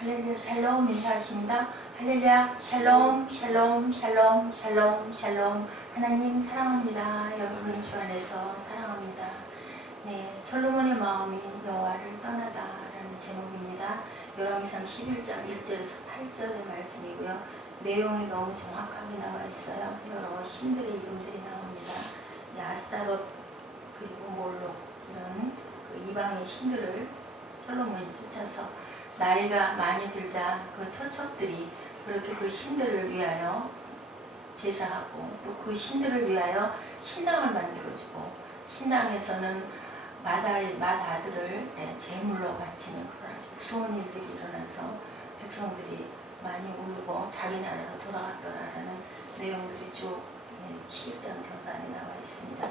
할렐루야 샬롬 인사하십니다. 할렐루야 샬롬 샬롬 샬롬 샬롬 샬롬. 하나님 사랑합니다. 여러분 주 안에서 사랑합니다. 네, 솔로몬의 마음이 여호와를 떠나다라는 제목입니다. 열왕기상 11장 1절에서 8절의 말씀이고요. 내용이 너무 정확하게 나와 있어요. 여러 신들의 이름들이 나옵니다. 아스타롯 그리고 몰록 이런 그 이방의 신들을 솔로몬이 쫓아서 나이가 많이 들자 그 처첩들이 그렇게 그 신들을 위하여 제사하고 또 그 신들을 위하여 신당을 만들어주고 신당에서는 맏아들을 제물로 바치는 그런 아주 무서운 일들이 일어나서 백성들이 많이 울고 자기 나라로 돌아갔더라라는 내용들이 쭉 11장 전반에 나와 있습니다.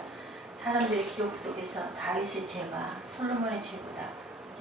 사람들의 기억 속에서 다윗의 죄가 솔로몬의 죄보다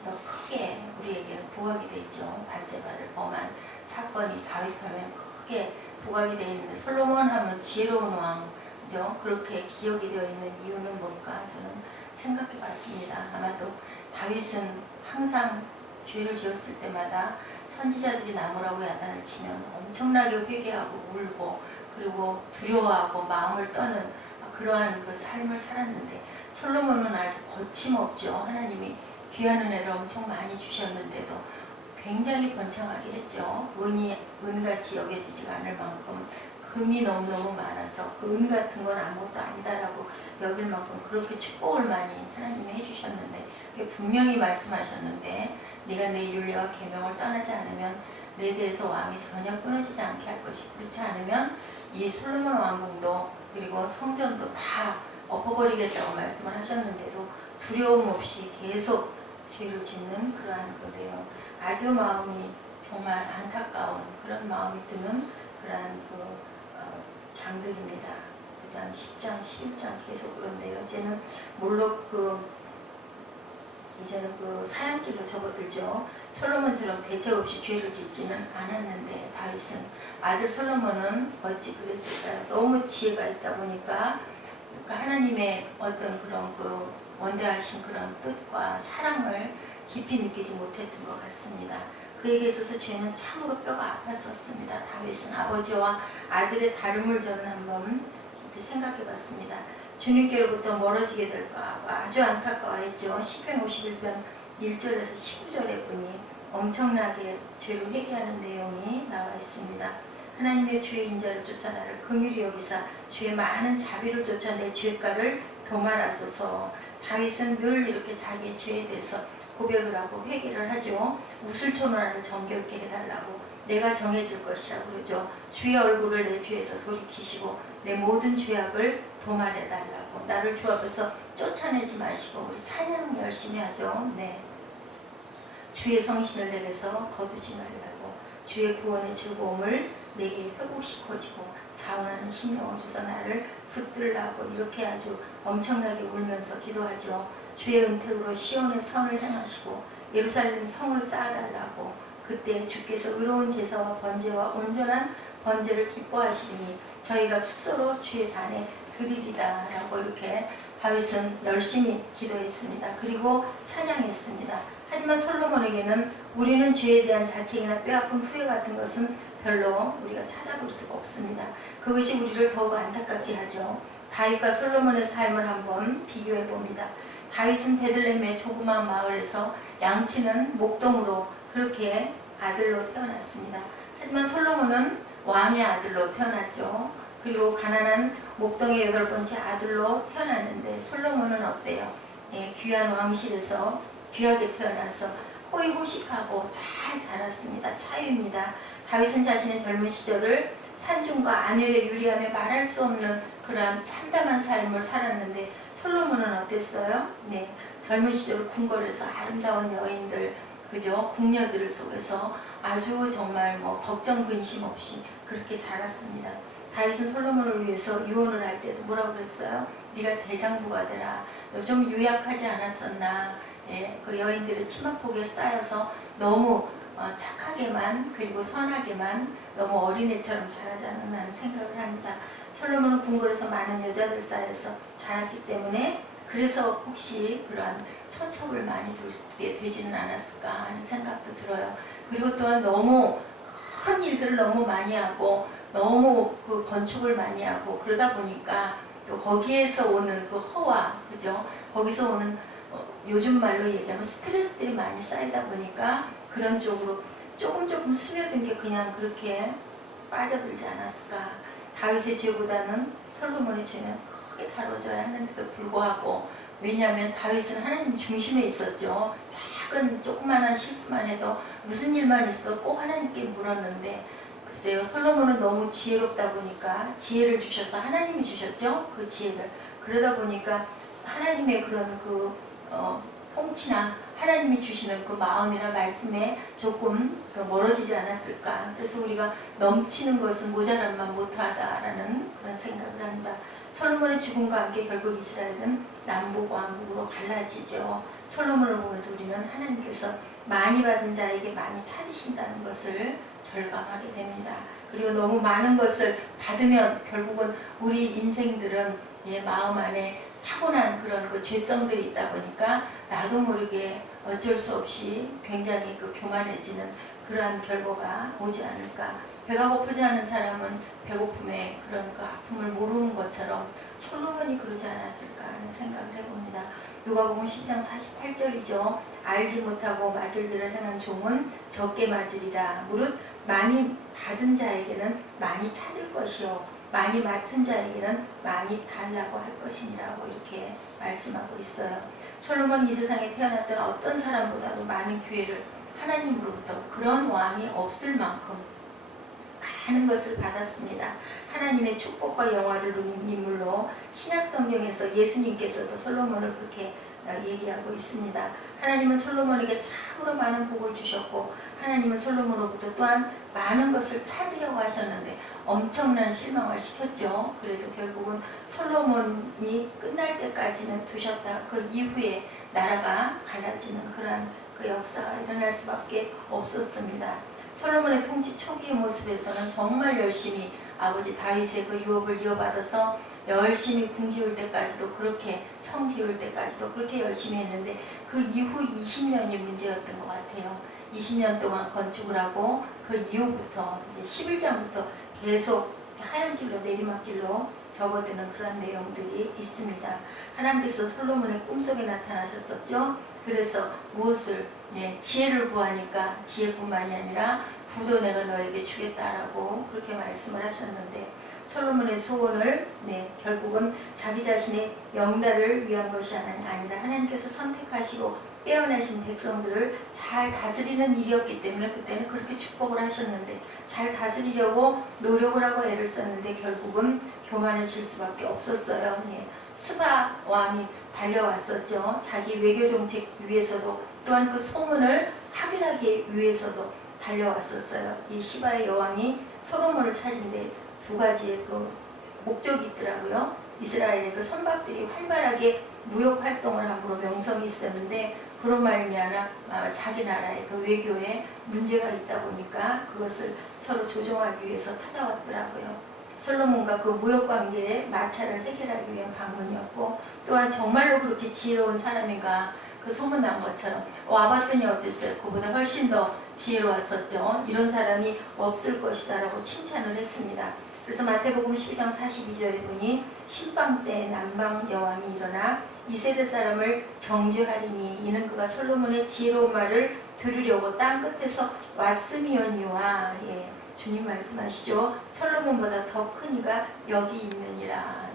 더 크게 우리에게는 부각이 되어 있죠. 밧세바를 범한 사건이 다윗하면 크게 부각이 되어 있는데 솔로몬 하면 지혜로운 왕이죠. 그렇게 기억이 되어 있는 이유는 뭘까 저는 생각해 봤습니다. 아마도 다윗은 항상 죄를 지었을 때마다 선지자들이 나무라고 야단을 치면 엄청나게 회개하고 울고 그리고 두려워하고 마음을 떠는 그러한 그 삶을 살았는데 솔로몬은 아주 거침없죠. 하나님이 귀한 은혜를 엄청 많이 주셨는데도 굉장히 번창하게 했죠. 은같이 여겨지지가 않을 만큼 금이 너무너무 많아서 그 은 같은 건 아무것도 아니다라고 여길 만큼 그렇게 축복을 많이 하나님이 해주셨는데 분명히 말씀하셨는데 네가 내 율례와 계명을 떠나지 않으면 내 대에서 왕이 전혀 끊어지지 않게 할 것이 그렇지 않으면 이 솔로몬 왕궁도 그리고 성전도 다 엎어버리겠다고 말씀을 하셨는데도 두려움 없이 계속 죄를 짓는 그러한 그 내용 아주 마음이 정말 안타까운 그런 마음이 드는 그러한 그 장들입니다. 9장, 10장, 11장 계속 그런데요. 이제는 몰록 이제는 그 사양길로 접어들죠. 솔로몬처럼 대책 없이 죄를 짓지는 않았는데 다윗은 아들 솔로몬은 어찌 그랬을까요? 너무 지혜가 있다 보니까 하나님의 어떤 그런 그 원대하신 그런 뜻과 사랑을 깊이 느끼지 못했던 것 같습니다. 그에게 있어서 죄는 참으로 뼈가 아팠었습니다. 다윗은 아버지와 아들의 다름을 저는 한번 깊이 생각해 봤습니다. 주님께로부터 멀어지게 될까 아주 안타까워했죠. 시편 51편 1절에서 19절에 보니 엄청나게 죄를 회개하는 내용이 나와 있습니다. 하나님의 주의 인자를 쫓아 나를 긍휼히 여기사 주의 많은 자비를 쫓아 내 죄가를 도말하소서. 다윗은 늘 이렇게 자기의 죄에 대해서 고백을 하고 회개를 하죠. 우슬초노라를 정결케 해달라고 내가 정해질 것이라 그러죠. 주의 얼굴을 내 뒤에서 돌이키시고 내 모든 죄악을 도말해달라고 나를 주 앞에서 쫓아내지 마시고 우리 찬양 열심히 하죠. 네. 주의 성신을 내게서 거두지 말라고 주의 구원의 즐거움을 내게 회복시켜주고 자원하는 심령을 주서 나를 붙들라고 이렇게 아주 엄청나게 울면서 기도하죠. 주의 은택으로 시온의 선을 행하시고 예루살렘 성을 쌓아달라고 그때 주께서 의로운 제사와 번제와 온전한 번제를 기뻐하시리니 저희가 숙소로 주의 단에 드리리다 라고 이렇게 다윗은 열심히 기도했습니다. 그리고 찬양했습니다. 하지만 솔로몬에게는 우리는 죄에 대한 자책이나 뼈아픈 후회 같은 것은 별로 우리가 찾아볼 수가 없습니다. 그것이 우리를 더욱 안타깝게 하죠. 다윗과 솔로몬의 삶을 한번 비교해 봅니다. 다윗은 베들레헴의 조그마한 마을에서 양치는 목동으로 그렇게 아들로 태어났습니다. 하지만 솔로몬은 왕의 아들로 태어났죠. 그리고 가난한 목동의 8번째 아들로 태어났는데 솔로몬은 어때요? 귀한 왕실에서 귀하게 태어나서 호의호식하고 잘 자랐습니다. 차유입니다. 다윗은 자신의 젊은 시절을 산중과 안열에 유리하며 말할 수 없는 그러한 참담한 삶을 살았는데 솔로몬은 어땠어요? 네, 젊은 시절 궁궐에서 아름다운 여인들, 그죠? 궁녀들 속에서 아주 정말 걱정 근심 없이 그렇게 자랐습니다. 다윗은 솔로몬을 위해서 유언을 할 때도 뭐라고 그랬어요? 네가 대장부가 되라. 너 좀 유약하지 않았었나? 그 여인들의 치마폭에 쌓여서 너무 착하게만 그리고 선하게만 너무 어린애처럼 자라지 않았나 생각을 합니다. 솔로몬은 궁궐에서 많은 여자들 사이에서 자랐기 때문에 그래서 혹시 그러한 처첩을 많이 두게 되지는 않았을까 하는 생각도 들어요. 그리고 또한 너무 큰 일들을 너무 많이 하고 너무 그 건축을 많이 하고 그러다 보니까 또 거기에서 오는 그 허와 그죠? 거기서 오는 요즘 말로 얘기하면 스트레스들이 많이 쌓이다 보니까 그런 쪽으로 조금 스며든 게 그냥 그렇게 빠져들지 않았을까. 다윗의 죄보다는 솔로몬의 죄는 크게 다뤄져야 하는데도 불구하고 왜냐하면 다윗은 하나님 중심에 있었죠. 작은 조그만한 실수만 해도 무슨 일만 있어도 꼭 하나님께 물었는데 글쎄요 솔로몬은 너무 지혜롭다 보니까 지혜를 주셔서 하나님이 주셨죠. 그 지혜를. 그러다 보니까 하나님의 그런 통치나 하나님이 주시는 그 마음이나 말씀에 조금 멀어지지 않았을까. 그래서 우리가 넘치는 것은 모자란만 못하다라는 그런 생각을 합니다. 솔로몬의 죽음과 함께 결국 이스라엘은 남북왕국으로 갈라지죠. 솔로몬을 보면서 우리는 하나님께서 많이 받은 자에게 많이 찾으신다는 것을 절감하게 됩니다. 그리고 너무 많은 것을 받으면 결국은 우리 인생들은 마음 안에 타고난 그런 그 죄성들이 있다 보니까 나도 모르게 어쩔 수 없이 굉장히 교만해지는 그러한 결과가 오지 않을까. 배가 고프지 않은 사람은 배고픔의 그런 그 아픔을 모르는 것처럼 솔로몬이 그러지 않았을까 하는 생각을 해봅니다. 누가복음 10장 48절이죠. 알지 못하고 맞을 일을 행한 종은 적게 맞으리라. 무릇 많이 받은 자에게는 많이 찾을 것이요 많이 맡은 자에게는 많이 달라고 할 것이니라고 이렇게 말씀하고 있어요. 솔로몬이 이 세상에 태어났던 어떤 사람보다도 많은 기회를 하나님으로부터 그런 왕이 없을 만큼 많은 것을 받았습니다. 하나님의 축복과 영화를 누린 인물로 신약성경에서 예수님께서도 솔로몬을 그렇게 얘기하고 있습니다. 하나님은 솔로몬에게 참으로 많은 복을 주셨고 하나님은 솔로몬으로부터 또한 많은 것을 찾으려고 하셨는데 엄청난 실망을 시켰죠. 그래도 결국은 솔로몬이 끝날 때까지는 두셨다. 그 이후에 나라가 갈라지는 그러한 그 역사가 일어날 수밖에 없었습니다. 솔로몬의 통치 초기의 모습에서는 정말 열심히 아버지 다윗의 그 유업을 이어받아서 열심히 궁 지을 때까지도 그렇게 성 지을 때까지도 그렇게 열심히 했는데 그 이후 20년이 문제였던 것 같아요. 20년 동안 건축을 하고 그 이후부터 이제 11장부터 계속 하얀 길로 내리막길로 접어드는 그런 내용들이 있습니다. 하나님께서 솔로몬의 꿈속에 나타나셨었죠. 그래서 무엇을 지혜를 구하니까 지혜뿐만이 아니라 부도 내가 너에게 주겠다라고 그렇게 말씀을 하셨는데 솔로몬의 소원을 결국은 자기 자신의 영달을 위한 것이 아니라 하나님께서 선택하시고 빼어내신 백성들을 잘 다스리는 일이었기 때문에 그때는 그렇게 축복을 하셨는데 잘 다스리려고 노력을 하고 애를 썼는데 결국은 교만해질 수밖에 없었어요. 스바 왕이 달려왔었죠. 자기 외교 정책 위해서도 또한 그 소문을 확인하기 위해서도 달려왔었어요. 이 시바의 여왕이 솔로몬을 찾는데 두 가지의 그 목적이 있더라고요. 이스라엘의 그 선박들이 활발하게 무역 활동을 함으로 명성이 있었는데 그런 말미암아 자기 나라의 그 외교에 문제가 있다 보니까 그것을 서로 조정하기 위해서 찾아왔더라고요. 솔로몬과 그 무역 관계의 마찰을 해결하기 위한 방문이었고 또한 정말로 그렇게 지혜로운 사람인가 그 소문난 것처럼 와봤더니 어땠어요? 그보다 훨씬 더 지혜로웠었죠. 이런 사람이 없을 것이다 라고 칭찬을 했습니다. 그래서 마태복음 12장 42절에 보니 신방 때 남방 여왕이 일어나 2세대 사람을 정죄하리니 이는 그가 솔로몬의 지혜로운 말을 들으려고 땅 끝에서 왔음이오니와 주님 말씀하시죠. 솔로몬보다 더 큰 이가 여기 있느니라.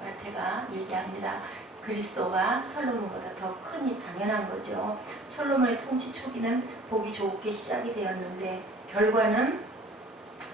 마태가 얘기합니다. 그리스도가 솔로몬보다 더 크니 당연한 거죠. 솔로몬의 통치 초기는 보기 좋게 시작이 되었는데 결과는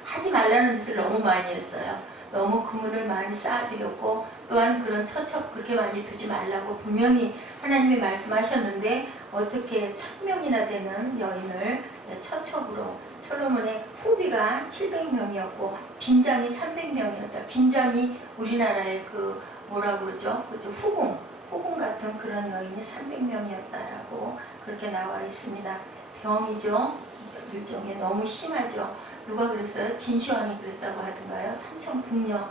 하지 말라는 짓을 너무 많이 했어요. 너무 그물을 많이 쌓아드렸고 또한 그런 처첩 그렇게 많이 두지 말라고 분명히 하나님이 말씀하셨는데 어떻게 1000명이나 되는 여인을 처첩으로 솔로몬의 후비가 700명이었고 빈장이 300명이었다. 빈장이 우리나라의 그 뭐라고 그러죠? 그죠? 후궁 같은 그런 여인이 300명이었다라고 그렇게 나와 있습니다. 병이죠. 일종의 너무 심하죠. 누가 그랬어요? 진시황이 그랬다고 하던가요? 삼천궁녀,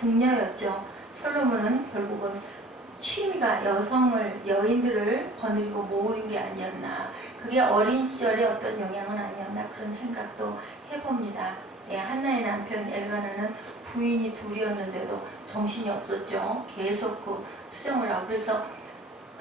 궁녀였죠. 솔로몬은 결국은 취미가 여인들을 거느리고 모으는 게 아니었나. 그게 어린 시절의 어떤 영향은 아니었나 그런 생각도 해봅니다. 예, 한나의 남편 엘가나는 부인이 둘이었는데도 정신이 없었죠. 계속 그 투정을 하고 그래서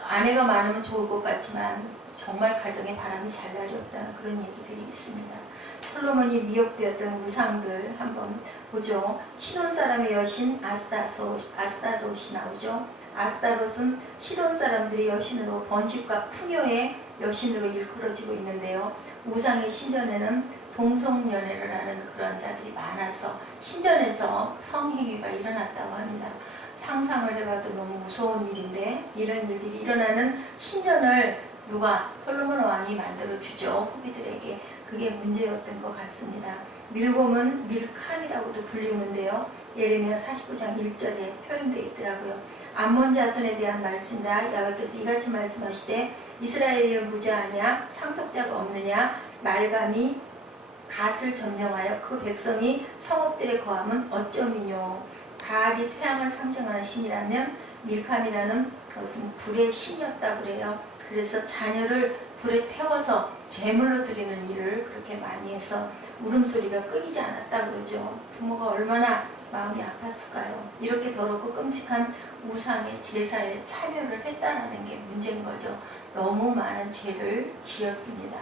아내가 많으면 좋을 것 같지만 정말 가정에 바람이 잘 날렸다는 그런 얘기들이 있습니다. 솔로몬이 미혹되었던 우상들 한번 보죠. 시돈 사람의 여신 아스타롯이 나오죠. 아스타롯은 시돈 사람들이 여신으로 번식과 풍요의 여신으로 일컬어지고 있는데요. 우상의 신전에는 동성연애를 하는 그런 자들이 많아서 신전에서 성행위가 일어났다고 합니다. 상상을 해봐도 너무 무서운 일인데 이런 일들이 일어나는 신전을 누가 솔로몬 왕이 만들어주죠. 후비들에게. 그게 문제였던 것 같습니다. 밀곰은 밀캄이라고도 불리는데요. 예레미야 49장 1절에 표현되어 있더라고요. 암몬 자손에 대한 말씀이다. 야훼께서 이같이 말씀하시되 이스라엘이 무자하냐 상속자가 없느냐 말감이 갓을 점령하여 그 백성이 성읍들의 거함은 어쩌미뇨. 바알이 태양을 상징하는 신이라면 밀캄이라는 것은 불의 신이었다 그래요. 그래서 자녀를 불에 태워서 제물로 드리는 일을 그렇게 많이 해서 울음소리가 끊이지 않았다 그러죠. 부모가 얼마나 마음이 아팠을까요? 이렇게 더럽고 끔찍한 우상의 제사에 참여를 했다는 게 문제인 거죠. 너무 많은 죄를 지었습니다.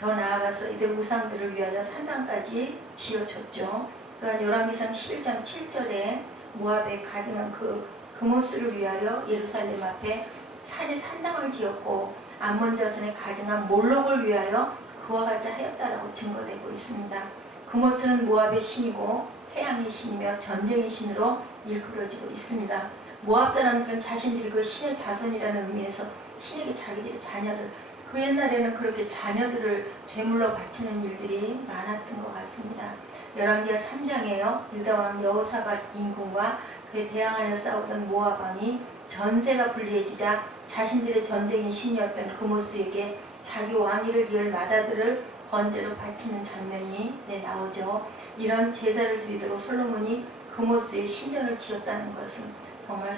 더 나아가서 이들 우상들을 위하여 산당까지 지어줬죠. 또한 열왕기상 11장 7절에 모압에 가증한 그 그모스를 위하여 예루살렘 앞에 산에 산당을 지었고 암몬 자손의 가증한 몰록을 위하여 그와 같이 하였다라고 증거되고 있습니다. 그모스는 모압의 신이고 태양의 신이며 전쟁의 신으로 일컬어지고 있습니다. 모압 사람들은 자신들이 그 신의 자손이라는 의미에서 신에게 자기들의 자녀를 그 옛날에는 그렇게 자녀들을 제물로 바치는 일들이 많았던 것 같습니다. 열왕기하 3장에요. 유다왕 여호사밧 임금과 그에 대항하여 싸우던 모압 왕이 전세가 불리해지자 자신들의 전쟁의 신이었던 그모스에게 자기 왕위를 이을 마다들을 번제로 바치는 장면이 나오죠. 이런 제사를 드리도록 솔로몬이 그모스의 신전을 지었다는 것은 정말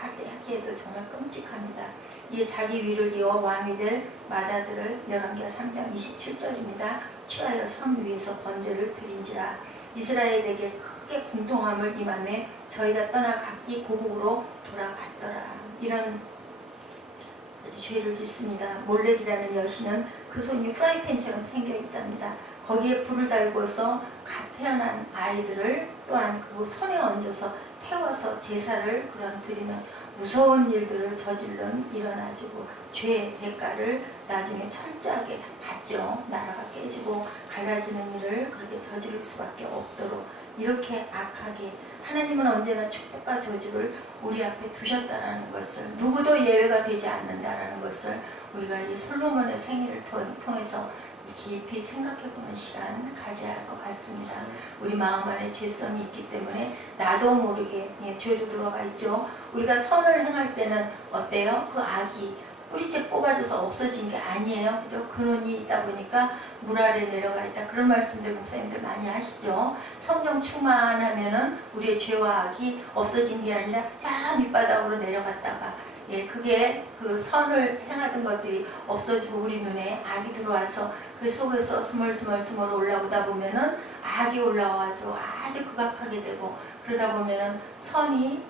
하기에도 정말 끔찍합니다. 이에 자기 위를 이어 왕이 될 마다들을 열왕기하 3장 27절입니다. 취하여 성 위에서 번제를 드린지라. 이스라엘에게 크게 궁통함을 임하매 저희가 떠나 각기 고국으로 돌아갔더라. 이런 죄를 짓습니다. 몰렉이라는 여신은 그 손이 프라이팬처럼 생겨 있답니다. 거기에 불을 달고서 갓 태어난 아이들을 또한 그 손에 얹어서 태워서 제사를 드리는 무서운 일들을 저질른 이런 아주 죄의 대가를 나중에 철저하게 받죠. 나라가 깨지고 갈라지는 일을 그렇게 저지를 수밖에 없도록 이렇게 악하게 하나님은 언제나 축복과 저주를 우리 앞에 두셨다는 것을 누구도 예외가 되지 않는다는 것을 우리가 이 솔로몬의 생애를 통해서 깊이 생각해보는 시간 가져야 할 것 같습니다. 우리 마음 안에 죄성이 있기 때문에 나도 모르게 죄로 들어가 있죠. 우리가 선을 행할 때는 어때요? 그 악이 뿌리째 뽑아져서 없어진 게 아니에요. 그죠? 근원이 있다 보니까 물 아래 내려가 있다. 그런 말씀들 목사님들 많이 하시죠. 성령 충만하면은 우리의 죄와 악이 없어진 게 아니라 저 밑바닥으로 내려갔다가 그게 그 선을 행하던 것들이 없어지고 우리 눈에 악이 들어와서 그 속에서 스멀스멀 올라오다 보면은 악이 올라와서 아주 극악하게 되고 그러다 보면은 선이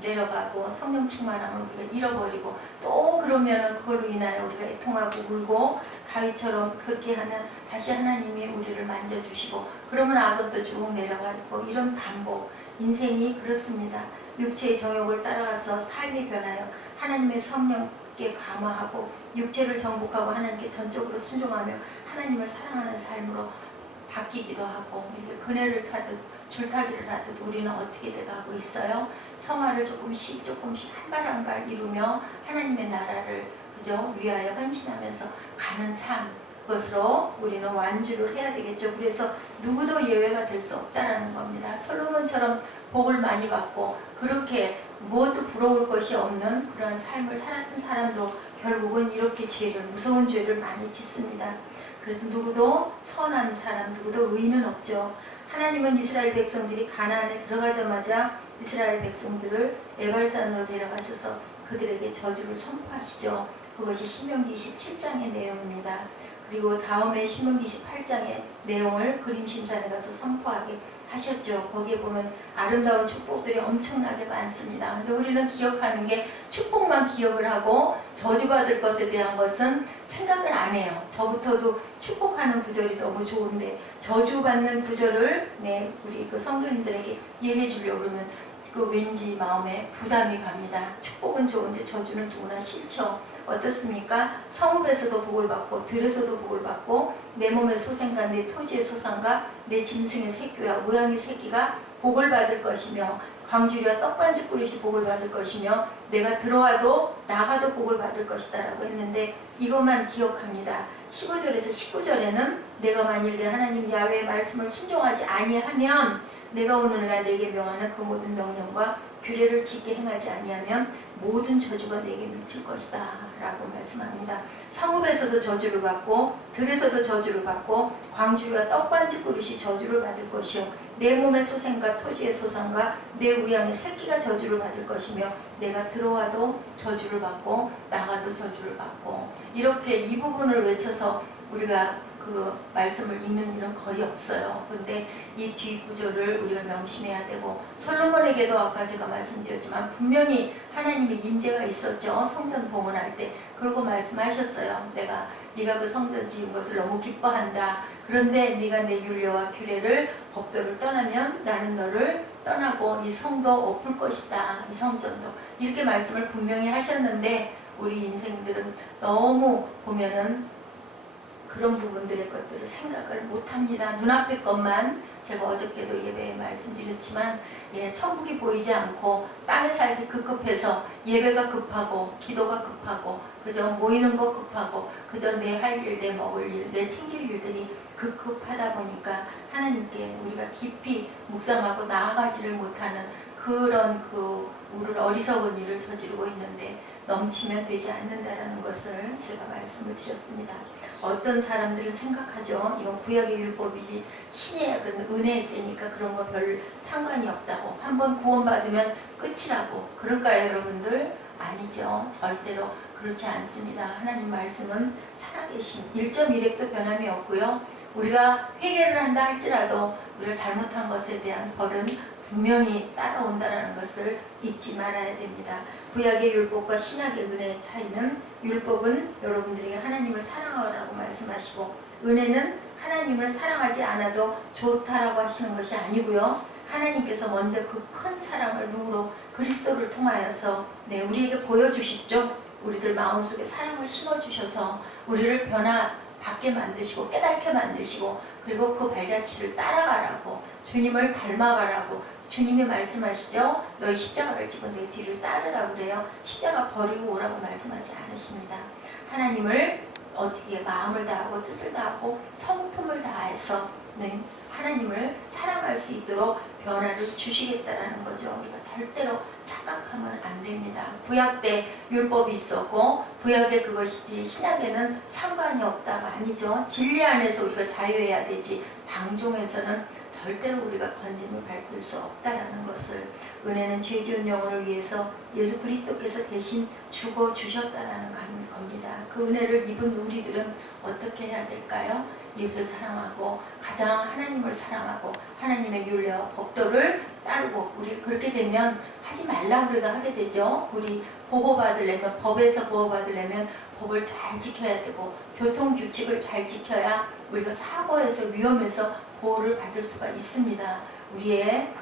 내려가고 성령 충만함을 우리가 잃어버리고 또 그러면은 그걸로 인하여 우리가 애통하고 울고 다윗처럼 그렇게 하면 다시 하나님이 우리를 만져주시고 그러면 악은 또 쭉 내려가고 이런 반복 인생이 그렇습니다. 육체의 정욕을 따라가서 삶이 변하여 하나님의 성령께 감화하고 육체를 정복하고 하나님께 전적으로 순종하며 하나님을 사랑하는 삶으로 바뀌기도 하고 이렇게 그네를 타듯 줄타기를 하듯 우리는 어떻게 돼가고 있어요? 성화를 조금씩 한 발 한 발 이루며 하나님의 나라를 위하여 헌신하면서 가는 삶 그것으로 우리는 완주를 해야 되겠죠. 그래서 누구도 예외가 될 수 없다는 겁니다. 솔로몬처럼 복을 많이 받고 그렇게 무엇도 부러울 것이 없는 그런 삶을 살았던 사람도 결국은 이렇게 무서운 죄를 많이 짓습니다. 그래서 누구도 선한 사람, 누구도 의인은 없죠. 하나님은 이스라엘 백성들이 가나안에 들어가자마자 이스라엘 백성들을 에발산으로 데려가셔서 그들에게 저주를 선포하시죠. 그것이 신명기 27장의 내용입니다. 그리고 다음에 신명기 28장의 내용을 그림심산에 가서 선포하게 하셨죠. 거기에 보면 아름다운 축복들이 엄청나게 많습니다. 근데 우리는 기억하는 게 축복만 기억을 하고 저주받을 것에 대한 것은 생각을 안 해요. 저부터도 축복하는 구절이 너무 좋은데 저주받는 구절을 우리 그 성도님들에게 얘기해 주려고 그러면 그 왠지 마음에 부담이 갑니다. 축복은 좋은데 저주는 누구나 싫죠. 어떻습니까? 성읍에서도 복을 받고 들에서도 복을 받고 내 몸의 소생과 내 토지의 소산과 내 짐승의 새끼와 우양의 새끼가 복을 받을 것이며 광주리와 떡반죽 그릇이 복을 받을 것이며 내가 들어와도 나가도 복을 받을 것이다 라고 했는데 이것만 기억합니다. 15절에서 19절에는 내가 만일 내 하나님 야훼의 말씀을 순종하지 아니하면 내가 오늘날 내게 명하는 그 모든 명령과 규례를 지게 행하지 아니하면 모든 저주가 내게 미칠 것이다 라고 말씀합니다. 성읍에서도 저주를 받고 들에서도 저주를 받고 광주리와 떡반죽 그릇이 저주를 받을 것이요 내 몸의 소생과 토지의 소산과 내 우양의 새끼가 저주를 받을 것이며 내가 들어와도 저주를 받고 나가도 저주를 받고 이렇게 이 부분을 외쳐서 우리가 그 말씀을 읽는 일은 거의 없어요. 근데 이 뒷구절을 우리가 명심해야 되고 솔로몬에게도 아까 제가 말씀드렸지만 분명히 하나님의 임재가 있었죠. 성전 봉헌할 때. 그러고 말씀하셨어요. 네가 그 성전 지은 것을 너무 기뻐한다. 그런데 네가 내 율례와 규례를 법도를 떠나면 나는 너를 떠나고 이 성도 엎을 것이다. 이 성전도. 이렇게 말씀을 분명히 하셨는데 우리 인생들은 너무 보면은 그런 부분들의 것들을 생각을 못합니다. 눈앞의 것만 제가 어저께도 예배에 말씀드렸지만 천국이 보이지 않고 땅에 살기 급급해서 예배가 급하고 기도가 급하고 그저 모이는 거 급하고 그저 내 할 일, 내 먹을 일, 내 챙길 일들이 급급하다 보니까 하나님께 우리가 깊이 묵상하고 나아가지를 못하는 그런 우리 어리석은 일을 저지르고 있는데 넘치면 되지 않는다라는 것을 제가 말씀을 드렸습니다. 어떤 사람들은 생각하죠. 이건 구약의 율법이지 신의 은혜의 때니까 그런 거 별 상관이 없다고. 한번 구원받으면 끝이라고. 그럴까요 여러분들? 아니죠. 절대로 그렇지 않습니다. 하나님 말씀은 살아계신 1.1획도 변함이 없고요. 우리가 회개를 한다 할지라도 우리가 잘못한 것에 대한 벌은 분명히 따라온다는 것을 잊지 말아야 됩니다. 구약의 율법과 신약의 은혜의 차이는 율법은 여러분들에게 하나님을 사랑하라고 말씀하시고 은혜는 하나님을 사랑하지 않아도 좋다라고 하시는 것이 아니고요. 하나님께서 먼저 그 큰 사랑을 누구로 그리스도를 통하여서 우리에게 보여주십죠. 우리들 마음속에 사랑을 심어주셔서 우리를 변화받게 만드시고 깨닫게 만드시고 그리고 그 발자취를 따라가라고 주님을 닮아가라고 주님이 말씀하시죠. 너희 십자가를 지고 내 뒤를 따르라고 그래요. 십자가 버리고 오라고 말씀하지 않으십니다. 하나님을 어떻게 마음을 다하고 뜻을 다하고 성품을 다해서 하나님을 사랑할 수 있도록 변화를 주시겠다라는 거죠. 우리가 절대로 착각하면 안 됩니다. 구약 때 율법이 있었고 구약에 그것이지 신약에는 상관이 없다가 아니죠. 진리 안에서 우리가 자유해야 되지 방종에서는 절대로 우리가 건짐을 밟을 수 없다라는 것을 은혜는 죄 지은 영혼을 위해서 예수 그리스도께서 대신 죽어 주셨다라는 겁니다. 그 은혜를 입은 우리들은 어떻게 해야 될까요? 이웃을 사랑하고 가장 하나님을 사랑하고 하나님의 율례와 법도를 따르고 우리 그렇게 되면 하지 말라고 우리가 하게 되죠. 우리 보호받으려면 법에서 보호받으려면 법을 잘 지켜야 되고 교통규칙을 잘 지켜야 우리가 사고에서 위험에서 보호를 받을 수가 있습니다. 우리의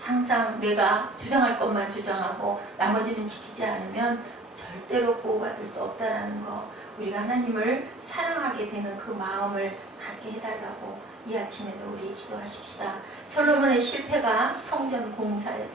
항상 내가 주장할 것만 주장하고 나머지는 지키지 않으면 절대로 보호받을 수 없다라는 거. 우리가 하나님을 사랑하게 되는 그 마음을 갖게 해달라고 이 아침에도 우리 기도하십시다. 솔로몬의 실패가 성전 공사의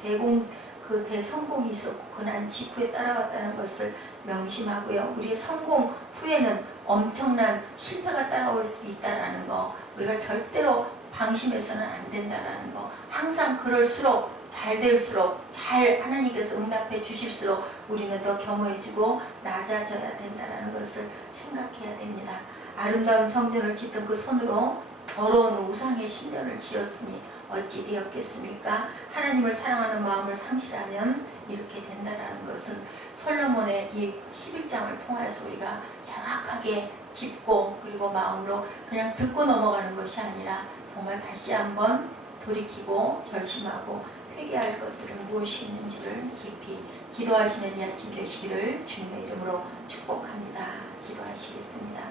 대성공이 있었고 그난 직후에 따라왔다는 것을 명심하고요. 우리의 성공 후에는 엄청난 실패가 따라올 수 있다는 거 우리가 절대로 방심해서는 안 된다는 거 항상 그럴수록 잘 될수록 잘 하나님께서 응답해 주실수록 우리는 더 겸허해지고 낮아져야 된다는 것을 생각해야 됩니다. 아름다운 성전을 짓던 그 손으로 더러운 우상의 신전을 지었으니 어찌 되었겠습니까? 하나님을 사랑하는 마음을 상실하면 이렇게 된다는 것은 솔로몬의 이 11장을 통해서 우리가 정확하게 짚고 그리고 마음으로 그냥 듣고 넘어가는 것이 아니라 정말 다시 한번 돌이키고 결심하고 회개할 것들은 무엇이 있는지를 깊이 기도하시는 이 아침 되시기를 주님의 이름으로 축복합니다. 기도하시겠습니다.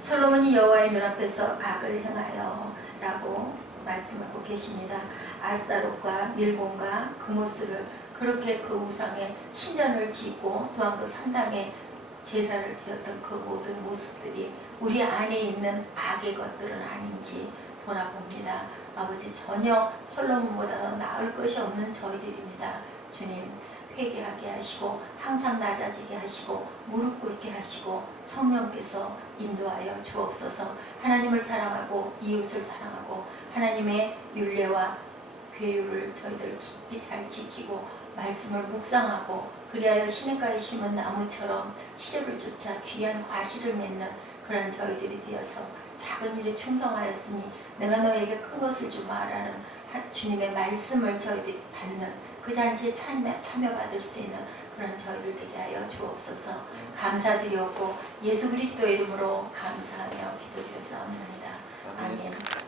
솔로몬이 여호와의 눈앞에서 악을 행하여 라고 말씀하고 계십니다. 아스타롯과 밀본과 그모스를 그렇게 그 우상에 신전을 짓고 또한 그 상당에 제사를 드렸던 그 모든 모습들이 우리 안에 있는 악의 것들은 아닌지 돌아봅니다. 아버지, 전혀 솔로몬보다 더 나을 것이 없는 저희들입니다. 주님, 회개하게 하시고 항상 낮아지게 하시고 무릎 꿇게 하시고 성령께서 인도하여 주옵소서. 하나님을 사랑하고 이웃을 사랑하고 하나님의 율례와 규율을 저희들 깊이 잘 지키고 말씀을 묵상하고 그리하여 시냇가에 심은 나무처럼 시절을 쫓아 귀한 과실을 맺는 그런 저희들이 되어서 작은 일에 충성하였으니 내가 너에게 큰 것을 주마라는 주님의 말씀을 저희들이 받는 그 잔치에 참여받을 수 있는 그런 저희들 되게 하여 주옵소서. 감사드리옵고 예수 그리스도의 이름으로 감사하며 기도드렸사옵나이다. 아멘.